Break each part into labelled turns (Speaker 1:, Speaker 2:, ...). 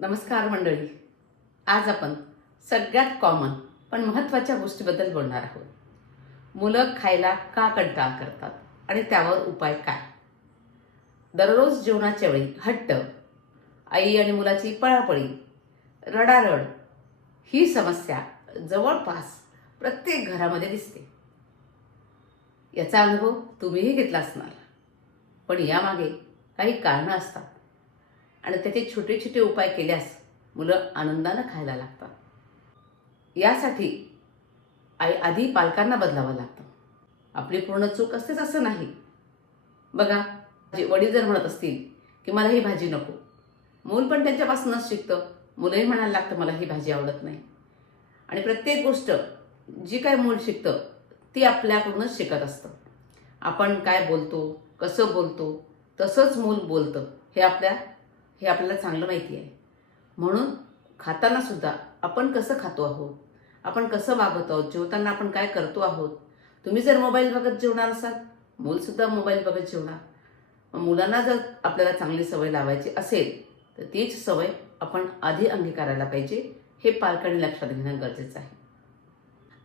Speaker 1: नमस्कार मंडळी. आज आपण सगळ्यात कॉमन पण महत्त्वाच्या गोष्टीबद्दल बोलणार आहोत. मुलं खायला का कंटाळा करतात आणि त्यावर उपाय काय? दररोज जेवणाच्या वेळी हट्ट आई आणि मुलाची पळापळी रडारड ही समस्या जवळपास प्रत्येक घरामध्ये दिसते. याचा अनुभव तुम्हीही घेतला असणार. पण यामागे काही कारणं असतात. आणि त्याचे छोटे छोटे उपाय केल्यास मुलं आनंदानं खायला लागतात. यासाठी आई आधी पालकांना बदलावं लागतं. आपली पूर्ण चूक असतेच असं नाही. बघा जे वडील जर म्हणत असतील की मला ही भाजी नको मूल पण त्यांच्यापासूनच शिकतं. मुलंही म्हणायला लागतं मला ही भाजी आवडत नाही. आणि प्रत्येक गोष्ट जी काय मूल शिकतं ती आपल्याकडूनच शिकत असतं. आपण काय बोलतो कसं बोलतो तसंच मूल बोलतं हे आपल्या हे आपल्याला चांगलं माहिती आहे. म्हणून खाताना सुद्धा आपण कसं खातो आहोत? आपण कसं वागत आहोत? जेवताना आपण काय करतो आहोत? तुम्ही जर मोबाईल बघत जेवणार असाल मूलसुद्धा मोबाईल बघत जेवणार. मुलांना जर आपल्याला चांगली सवय लावायची असेल तर तीच सवय आपण आधी अंगीकारायला पाहिजे. हे पालकांनी लक्षात घेणं गरजेचं आहे.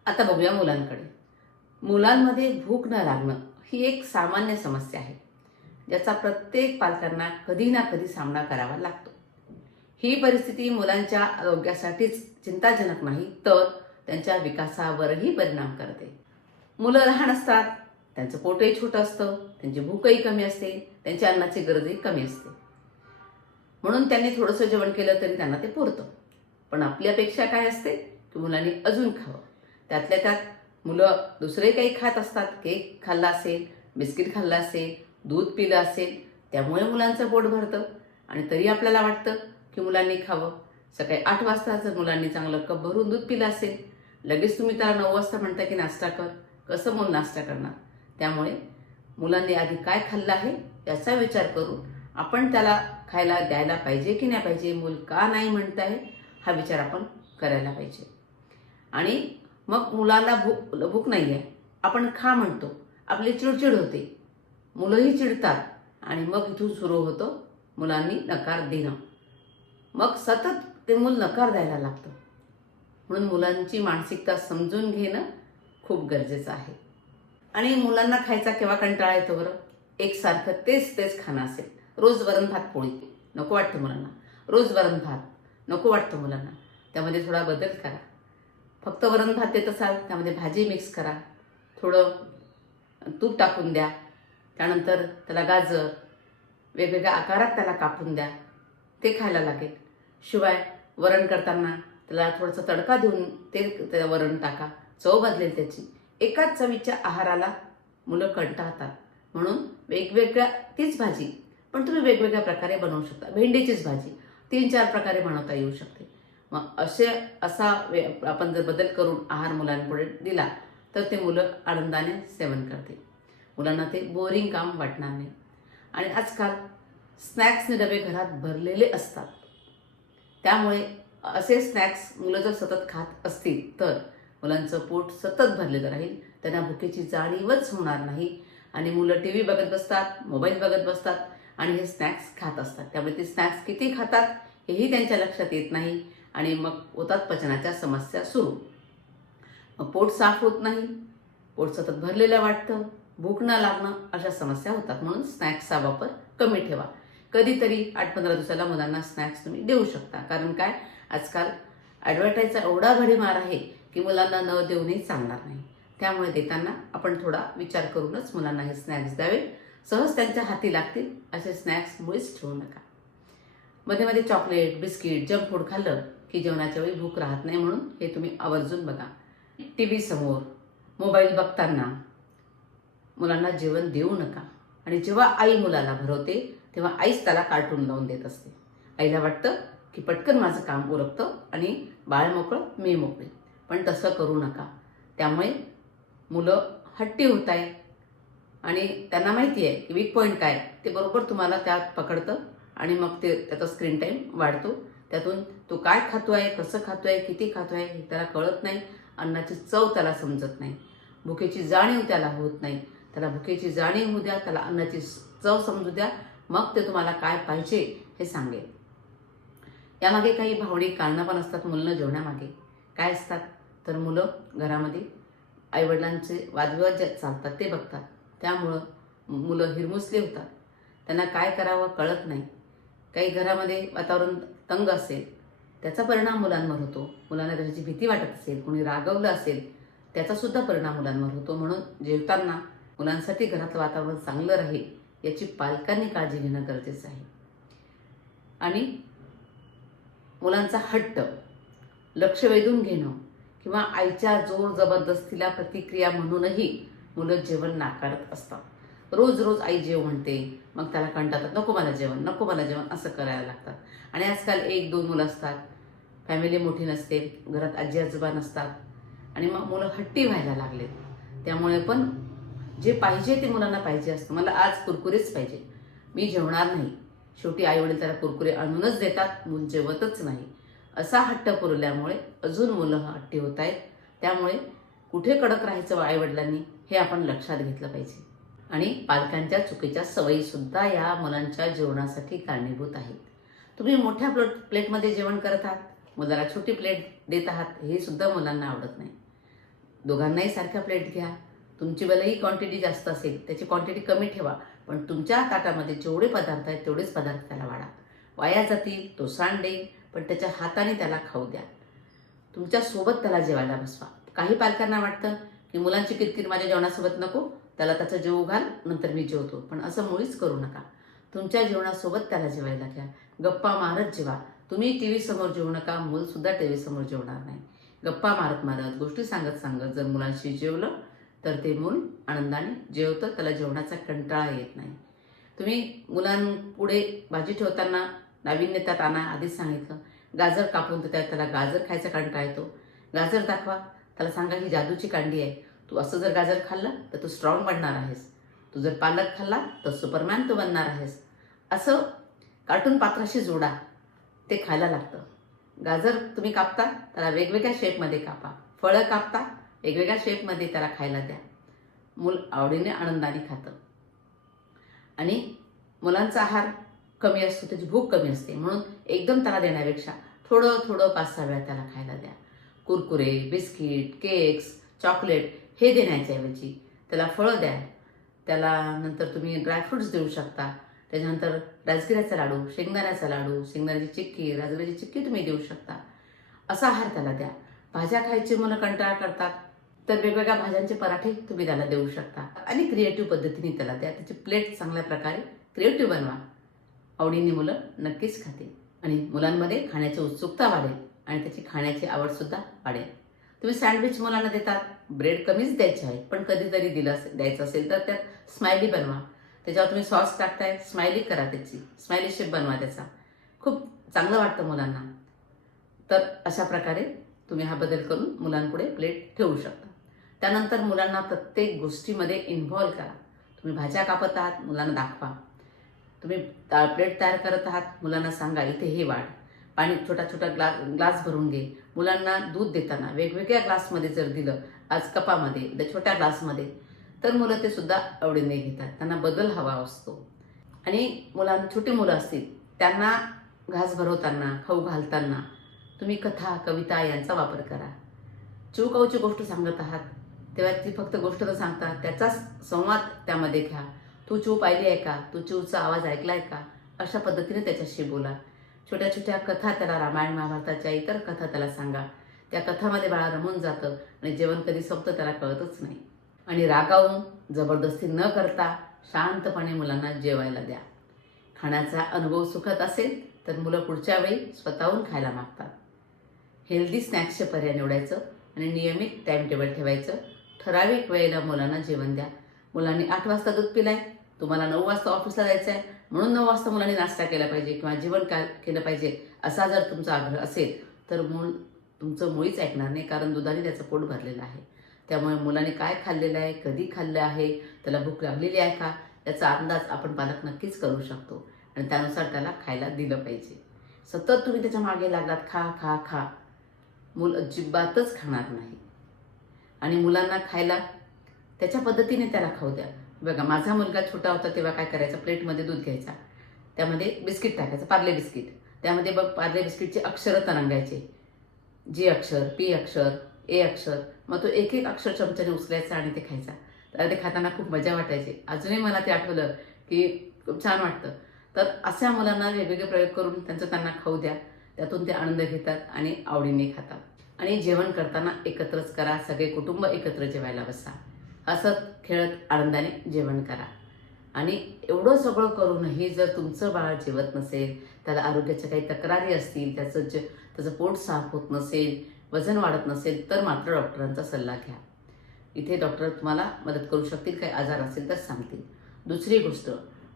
Speaker 1: आता बघूया मुलांकडे. मुलांमध्ये भूक न लागणं ही एक सामान्य समस्या आहे. ज्याचा प्रत्येक पालकांना कधी ना कधी सामना करावा लागतो. ही परिस्थिती मुलांच्या आरोग्यासाठीच चिंताजनक नाही तर त्यांच्या विकासावरही परिणाम करते. मुलं लहान असतात त्यांचं पोटही छोटं असतं त्यांची भूकही कमी असते त्यांच्या अन्नाची गरजही कमी असते. म्हणून त्यांनी थोडंसं जेवण केलं तरी त्यांना ते पुरतं. पण आपली अपेक्षा काय असते? की मुलांनी अजून खावं. त्यातल्या त्यात मुलं दुसरे काही खात असतात केक खाल्ला असेल बिस्किट खाल्लं असेल दूध पिलं असेल त्यामुळे मुलांचं पोट भरतं. आणि तरी आपल्याला वाटतं की मुलांनी खावं. सकाळी आठ वाजता जर मुलांनी चांगलं कप भरून दूध पिलं असेल लगेच तुम्ही त्याला नऊ वाजता म्हणता की नाश्ता कर. कसं म्हणून नाश्ता करणार? त्यामुळे मुलांनी आधी काय खाल्लं आहे याचा विचार करून आपण त्याला खायला द्यायला पाहिजे की नाही पाहिजे मूल का नाही म्हणत आहे हा विचार आपण करायला पाहिजे. आणि मग मुलांना भूक भूक नाही आहे आपण खा म्हणतो. आपली चिडचिड होते. मुलंही चिडतात आणि मग इथून सुरू होतं मुलांनी नकार देणं. मग सतत ते मूल नकार द्यायला लागतं. म्हणून मुलांची मानसिकता समजून घेणं खूप गरजेचं आहे. आणि मुलांना खायचा केव्हा कंटाळा येतो बरं? एकसारखं तेच तेच खाणं असेल. रोज वरण भात पोळी. नको वाटतं मुलांना. रोज वरण भात. नको वाटतं मुलांना. त्यामध्ये थोडा बदल करा. फक्त वरण भात देत असाल त्यामध्ये भाजी मिक्स करा. थोडं तूप टाकून द्या. त्यानंतर त्याला गाजर वेगवेगळ्या आकारात त्याला कापून द्या. ते खायला लागेल. शिवाय वरण करताना त्याला थोडंसं तडका देऊन ते वरण टाका. चव बदलेल त्याची. एकाच चवीच्या आहाराला मुलं कंटाळतात. म्हणून वेगवेगळ्या तीच भाजी. पण तुम्ही वेगवेगळ्या प्रकारे बनवू शकता. भेंडीचीच भाजी. तीन चार प्रकारे बनवता येऊ शकते. मग असे असा वे आपण जर बदल करून आहार मुलांपुढे दिला तर ते मुलं आनंदाने सेवन करतील. मुलांना ते बोरिंग काम वाटणार नाही. आणि आजकाल स्नॅक्सने डबे घरात भरलेले असतात. त्यामुळे असे स्नॅक्स मुलं जर सतत खात असतील तर मुलांचं पोट सतत भरलेलं राहील. त्यांना भुकेची जाणीवच होणार नाही. आणि मुलं टी व्ही बघत बसतात मोबाईल बघत बसतात आणि हे स्नॅक्स खात असतात. त्यामुळे ते स्नॅक्स किती खातात हेही त्यांच्या लक्षात येत नाही आणि मग होतात पचनाच्या समस्या सुरू. मग पोट साफ होत नाही. पोट सतत भरलेलं वाटतं. भूक न लागणं अशा समस्या होतात. म्हणून स्नॅक्सचा वापर कमी ठेवा. कधीतरी आठ पंधरा दिवसाला मुलांना स्नॅक्स तुम्ही देऊ शकता. कारण काय? आजकाल ॲडव्हर्टाईजचा एवढा घडीमार आहे की मुलांना न देऊनही चालणार नाही. त्यामुळे देताना आपण थोडा विचार करूनच मुलांना हे स्नॅक्स द्यावे. सहज त्यांच्या हाती लागतील असे स्नॅक्स मुळीच ठेवू नका. मध्ये मध्ये चॉकलेट बिस्किट जंक फूड खाल्लं की जेवणाच्या वेळी भूक राहत नाही म्हणून हे तुम्ही आवर्जून बघा. टी व्ही समोर मोबाईल बघताना मुलांना जेवण देऊ नका. आणि जेव्हा आई मुलाला भरवते तेव्हा आईच त्याला कार्टून लावून देत असते. आईला वाटतं की पटकन माझं काम उरकतं आणि बाळ मोकळं मी मोकळे. पण तसं करू नका. त्यामुळे मुलं हट्टी होत आहे आणि त्यांना माहिती आहे की वीक पॉईंट काय ते बरोबर तुम्हाला त्यात पकडतं आणि मग ते त्याचा स्क्रीन टाईम वाढतो. त्यातून तो काय खातो आहे कसं खातो आहे किती खातो आहे हे त्याला कळत नाही. अन्नाची चव त्याला समजत नाही. भुकेची जाणीव त्याला होत नाही. त्याला भुकेची जाणीव होऊ द्या त्याला अन्नाची चव समजू द्या मग ते तुम्हाला काय पाहिजे हे सांगेल. यामागे काही भावनिक कारणं पण असतात मुलं जेवण्यामागे काय असतात? तर मुलं घरामध्ये आईवडिलांचे वादविवाद जे चालतात ते बघतात. त्यामुळं मुलं हिरमुसले होतात. त्यांना काय करावं कळत नाही. काही घरामध्ये वातावरण तंग असेल त्याचा परिणाम मुलांवर होतो. मुलांना त्याची भीती वाटत असेल कोणी रागवलं असेल त्याचासुद्धा परिणाम मुलांवर होतो. म्हणून जेवताना मुलांसाठी घरातलं वातावरण चांगलं राहील याची पालकांनी काळजी घेणं गरजेचं आहे. आणि मुलांचा हट्ट लक्ष वेधून घेणं किंवा आईच्या जोर जबरदस्तीला प्रतिक्रिया म्हणूनही मुलं जेवण नाकारत असतात. रोज रोज आई जेव म्हणते मग त्याला कंटाळतात नको मला जेवण नको मला जेवण असं करायला लागतात. आणि आजकाल एक दोन मुलं असतात फॅमिली मोठी नसते घरात आजी आजोबा नसतात आणि मग मुलं हट्टी व्हायला लागलेत. त्यामुळे पण जे पाहिजे ते मुलांना पाहिजे असतं. मला आज कुरकुरेच पाहिजे. मी जेवणार नाही. शेवटी आईवडील त्याला कुरकुरे आणूनच देतात. मूल जेवतच नाही. असा हट्ट पुरवल्यामुळे अजून मुलं हट्टी होत आहेत. त्यामुळे कुठे कडक राहायचं आईवडिलांनी हे आपण लक्षात घेतलं पाहिजे. आणि पालकांच्या चुकीच्या सवयीसुद्धा या मुलांच्या जेवणासाठी कारणीभूत आहेत. तुम्ही मोठ्या प्लेट प्लेटमध्ये जेवण करत आहात. मुलाला छोटी प्लेट देत आहात. हे सुद्धा मुलांना आवडत नाही. दोघांनाही सारख्या प्लेट घ्या. तुमची भलेही क्वांटिटी जास्त असेल त्याची क्वांटिटी कमी ठेवा पण तुमच्या ताटामध्ये जेवढे पदार्थ आहेत तेवढेच पदार्थ त्याला वाढा. वाया जातील तो सांडेल पण त्याच्या हाताने त्याला खाऊ द्या. तुमच्यासोबत त्याला जेवायला बसवा. काही पालकांना वाटतं की मुलांची किरकिर माझ्या जेवणासोबत नको त्याला त्याचा जेव घाल नंतर मी जेवतो. पण असं मुळीच करू नका. तुमच्या जेवणासोबत त्याला जेवायला घ्या. गप्पा मारत जेवा. तुम्ही टी व्हीसमोर जेवू नका मूलसुद्धा टी व्हीसमोर जेवणार नाही. गप्पा मारत मारत गोष्टी सांगत सांगत जर मुलांशी जेवलं तर ते मूल आनंदाने जेवतं त्याला जेवणाचा कंटाळा येत नाही. तुम्ही मुलांपुढे भाजी ठेवताना नाविन्यतात आणा आधीच सांगितलं. गाजर कापून तर त्यात त्याला गाजर खायचा कंटाळा येतो. गाजर दाखवा. त्याला सांगा ही जादूची कांडी आहे. तू असं जर गाजर खाल्लं तर तू स्ट्रॉंग बनणार आहेस. तू जर पालक खाल्ला तर सुपरमॅन तू बनणार आहेस. असं कार्टून पात्राशी जोडा. ते खायला लागतं. गाजर तुम्ही कापता त्याला वेगवेगळ्या शेपमध्ये कापा. फळं कापता वेगवेगळ्या शेपमध्ये त्याला खायला द्या. मूल आवडीने आनंदाने खातं. आणि मुलांचा आहार कमी असतो त्याची भूक कमी असते. म्हणून एकदम त्याला देण्यापेक्षा थोडं थोडं पाच सहा वेळा त्याला खायला द्या. कुरकुरे बिस्किट केक्स चॉकलेट हे देण्याच्याऐवजी त्याला फळं द्या. त्याला नंतर तुम्ही ड्रायफ्रुट्स देऊ शकता. त्याच्यानंतर राजगिऱ्याचा लाडू शेंगदाण्याचा लाडू शेंगदाण्याची चिक्की राजगिऱ्याची चिक्की तुम्ही देऊ शकता. असा आहार त्याला द्या. भाज्या खायची मुलं कंटाळा करतात. तर वेगवेगळ्या भाज्यांचे पराठे तुम्ही त्याला देऊ शकता. आणि क्रिएटिव्ह पद्धतीने त्याला द्या. त्याची प्लेट चांगल्या प्रकारे क्रिएटिव्ह बनवा. आवडीने मुलं नक्कीच खातील. आणि मुलांमध्ये खाण्याची उत्सुकता वाढेल आणि त्याची खाण्याची आवडसुद्धा वाढेल. तुम्ही सँडविच मुलांना देतात. ब्रेड कमीच द्यायचे आहे. पण कधीतरी दिलं असेल द्यायचं असेल तर त्यात स्माइली बनवा. त्याच्यावर तुम्ही सॉस टाकताय स्माइली करा त्याची. स्माइली शेप बनवा त्याचा. खूप चांगलं वाटतं मुलांना. तर अशा प्रकारे तुम्ही हा बदल करून मुलांपुढे प्लेट ठेवू शकता. त्यानंतर मुलांना प्रत्येक गोष्टीमध्ये इन्व्हॉल्व करा. तुम्ही भाज्या कापत आहात मुलांना दाखवा. तुम्ही प्लेट तयार करत आहात मुलांना सांगा इथे हे वाढ. पाणी छोटा छोटा ग्ला ग्लास भरून घे. मुलांना दूध देताना वेगवेगळ्या ग्लासमध्ये जर दिलं आज कपामध्ये उद्या छोट्या ग्लासमध्ये तर मुलं ते सुद्धा आवडीने घेतात. त्यांना बदल हवा असतो. आणि मुलां छोटी मुलं असतील त्यांना घास भरवताना खाऊ घालताना तुम्ही कथा कविता यांचा वापर करा. चिवकाऊची गोष्ट सांगत आहात तेव्हा ती फक्त गोष्ट न सांगता त्याचाच संवाद त्यामध्ये घ्या. तू चूप पाहिली आहे का? तू चूचा आवाज ऐकलाय का? अशा पद्धतीने त्याच्याशी बोला. छोट्या छोट्या कथा त्याला रामायण महाभारताच्या इतर कथा त्याला सांगा. त्या कथामध्ये बाळा रमून जातं आणि जेवण कधी संपतं त्याला कळतच नाही. आणि रागावून जबरदस्ती न करता शांतपणे मुलांना जेवायला द्या. खाण्याचा अनुभव सुखद असेल तर मुलं पुढच्या वेळी स्वतःहून खायला मागतात. हेल्दी स्नॅक्सचे पर्याय निवडायचं आणि नियमित टाईम टेबल ठेवायचं. ठराविक वेळेला मुलांना जेवण द्या. मुलांनी आठ वाजता दूध पिलाय. तुम्हाला नऊ वाजता ऑफिसला जायचं आहे म्हणून नऊ वाजता मुलांनी नाश्ता केला पाहिजे किंवा जेवण का केलं पाहिजे असा जर तुमचा आग्रह असेल तर मूल तुमचं मुळीच ऐकणार नाही कारण दुधाने त्याचं पोट भरलेलं आहे. त्यामुळे मुलाने काय खाल्लेलं आहे कधी खाल्लं आहे त्याला भूक लागलेली आहे का याचा अंदाज आपण पालक नक्कीच करू शकतो. आणि त्यानुसार त्याला खायला दिलं पाहिजे. सतत तुम्ही त्याच्यामागे लागलात खा खा खा. मूल अजिबातच खाणार नाही. आणि मुलांना खायला त्याच्या पद्धतीने त्याला खाऊ द्या. बघा माझा मुलगा छोटा होता तेव्हा काय करायचा? प्लेटमध्ये दूध घ्यायचा. त्यामध्ये बिस्किट टाकायचं पार्ले बिस्किट. त्यामध्ये बघ पार्ले बिस्किटचे अक्षरं तरंगायचे जी अक्षर पी अक्षर ए अक्षर मग तो एक एक अक्षर चमच्याने उचलायचा आणि ते खायचा. तर ते खाताना खूप मजा वाटायची. अजूनही मला ते आठवलं की खूप छान वाटतं. तर अशा मुलांना वेगवेगळे प्रयोग करून त्यांचं त्यांना खाऊ द्या. त्यातून ते आनंद घेतात आणि आवडीने खातात. आणि जेवण करताना एकत्रच करा सगळे कुटुंब एकत्र जेवायला बसा. हसत खेळत आनंदाने जेवण करा. आणि एवढं सगळं करूनही जर तुमचं बाळ जेवत नसेल त्याला आरोग्याच्या काही तक्रारी असतील त्याचं जे त्याचं पोट साफ होत नसेल वजन वाढत नसेल तर मात्र डॉक्टरांचा सल्ला घ्या. इथे डॉक्टर तुम्हाला मदत करू शकतील काही आजार असेल तर सांगतील. दुसरी गोष्ट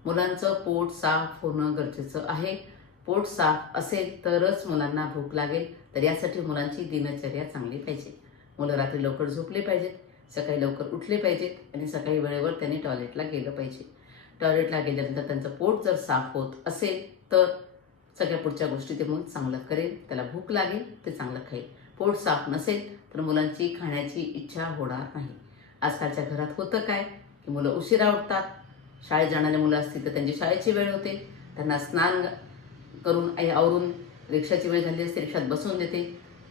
Speaker 1: मुलांचं पोट साफ होणं गरजेचं आहे. पोट साफ असेल तरच मुलांना भूक लागेल तर यासाठी मुलांची दिनचर्या चांगली पाहिजे. मुलं रात्री लवकर झोपले पाहिजेत सकाळी लवकर उठले पाहिजेत आणि सकाळी वेळेवर त्यांनी टॉयलेटला गेलं पाहिजे. टॉयलेटला गेल्यानंतर त्यांचं पोट जर साफ होत असेल तर सगळ्या पुढच्या गोष्टी ते मूल चांगलं करेल त्याला भूक लागेल ते चांगलं खाईल. पोट साफ नसेल तर मुलांची खाण्याची इच्छा होणार नाही. आजकालच्या घरात होतं काय? की मुलं उशिरा उठतात. शाळेत जाणारे मुलं असतील तर त्यांची शाळेची वेळ होते. त्यांना स्नान करून आई आवरून रिक्षाची वेळ झाली असते रिक्षात बसून देते.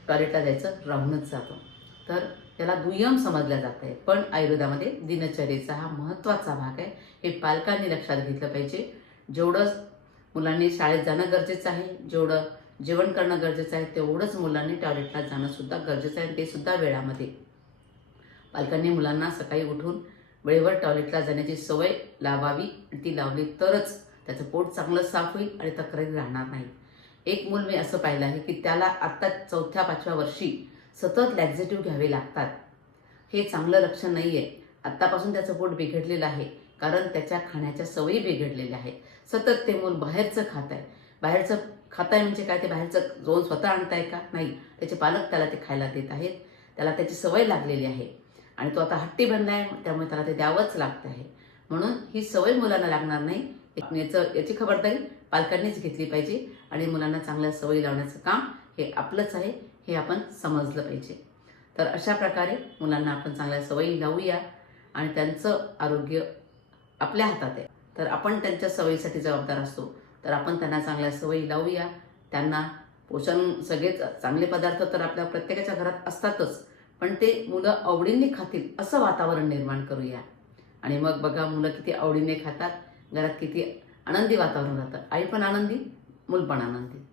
Speaker 1: टॉयलेटला जायचं राहूनच जातो. तर त्याला दुय्यम समजल्या जात आहे पण आयुर्वेदामध्ये दिनचर्येचा हा महत्त्वाचा भाग आहे. हे पालकांनी लक्षात घेतलं पाहिजे. जेवढं मुलांनी शाळेत जाणं गरजेचं आहे जेवढं जेवण करणं गरजेचं आहे तेवढंच मुलांनी टॉयलेटला जाणं सुद्धा गरजेचं आहे. आणि ते सुद्धा वेळामध्ये. पालकांनी मुलांना सकाळी उठून वेळेवर टॉयलेटला जाण्याची सवय लावावी ती लावली तरच त्याचं पोट चांगलं साफ होईल आणि तक्रारी राहणार नाही एक मूल मी असं पाहिलं आहे की त्याला आत्ता चौथ्या पाचव्या वर्षी सतत लॅक्झेटिव्ह घ्यावे लागतात. हे चांगलं लक्षण नाही आहे आत्तापासून त्याचं पोट बिघडलेलं आहे. कारण त्याच्या खाण्याच्या सवयी बिघडलेल्या आहेत. सतत ते मूल बाहेरचं खात आहे. बाहेरचं खाताय म्हणजे काय? ते बाहेरचं जाऊन स्वतः आणताय का? नाही. त्याचे पालक त्याला ते खायला देत आहेत. त्याला त्याची सवय लागलेली आहे. आणि तो आता हट्टी बनला आहे. त्यामुळे त्याला ते द्यावंच लागतं आहे. म्हणून ही सवय मुलांना लागणार नाही. याचं याची खबरदारी पालकांनीच घेतली पाहिजे आणि मुलांना चांगल्या सवयी लावण्याचं काम हे आपलंच आहे हे आपण समजलं पाहिजे. तर अशा प्रकारे मुलांना आपण चांगल्या सवयी लावूया आणि त्यांचं आरोग्य आपल्या हातात आहे. तर आपण त्यांच्या सवयीसाठी जबाबदार असतो तर आपण त्यांना चांगल्या सवयी लावूया. त्यांना पोषण सगळेच चांगले पदार्थ तर आपल्या प्रत्येकाच्या घरात असतातच पण ते मुलं आवडीने खातील असं वातावरण निर्माण करूया. आणि मग बघा मुलं किती आवडीने खातात घरात किती आनंदी वातावरण राहतं. आई पण आनंदी मूल पण आनंदी.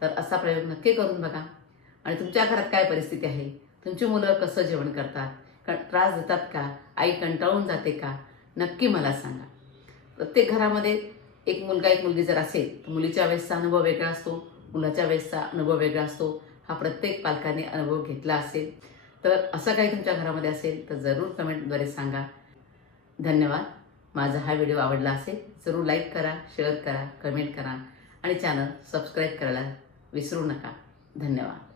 Speaker 1: तर असा प्रयोग नक्की करून बघा. आणि तुमच्या घरात काय परिस्थिती आहे? तुमची मुलं कसं जेवण करतात? क त्रास देतात का? आई कंटाळून जाते का? नक्की मला सांगा. प्रत्येक घरामध्ये एक मुलगा एक मुलगी जर असेल तर मुलीच्या वेळेसचा अनुभव वेगळा असतो. मुलाच्या वेळेसचा अनुभव वेगळा असतो. हा प्रत्येक पालकाने अनुभव घेतला असेल. तर असं काही तुमच्या घरामध्ये असेल तर जरूर कमेंटद्वारे सांगा. धन्यवाद. माझा हा व्हिडिओ आवडला असेल जरूर लाईक करा शेअर करा कमेंट करा आणि चॅनल सबस्क्राईब करायला विसरू नका. धन्यवाद.